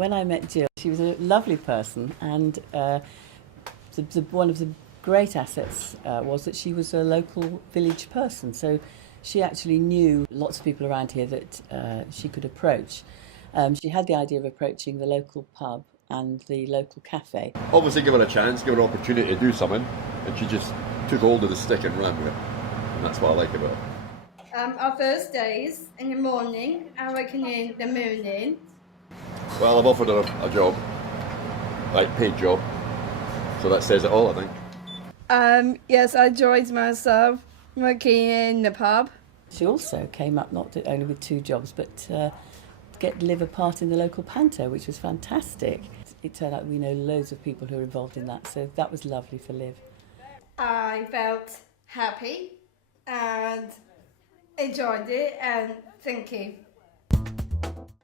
when I met Jill, she was a lovely person, and one of the great assets was that she was a local village person. So she actually knew lots of people around here that she could approach. She had the idea of approaching the local pub and the local cafe. Obviously, give her a chance, give her an opportunity to do something, and she just took hold of the stick and ran with it. And that's what I like about her. Our first days in the morning, I reckon in the morning. Well, I've offered her a job, like paid job, so that says it all, I think. Yes, I enjoyed myself working in the pub. She also came up not only with 2 jobs, but live a part in the local panto, which was fantastic. It turned out we know loads of people who are involved in that, so that was lovely for Liv. I felt happy and enjoyed it, and thank you.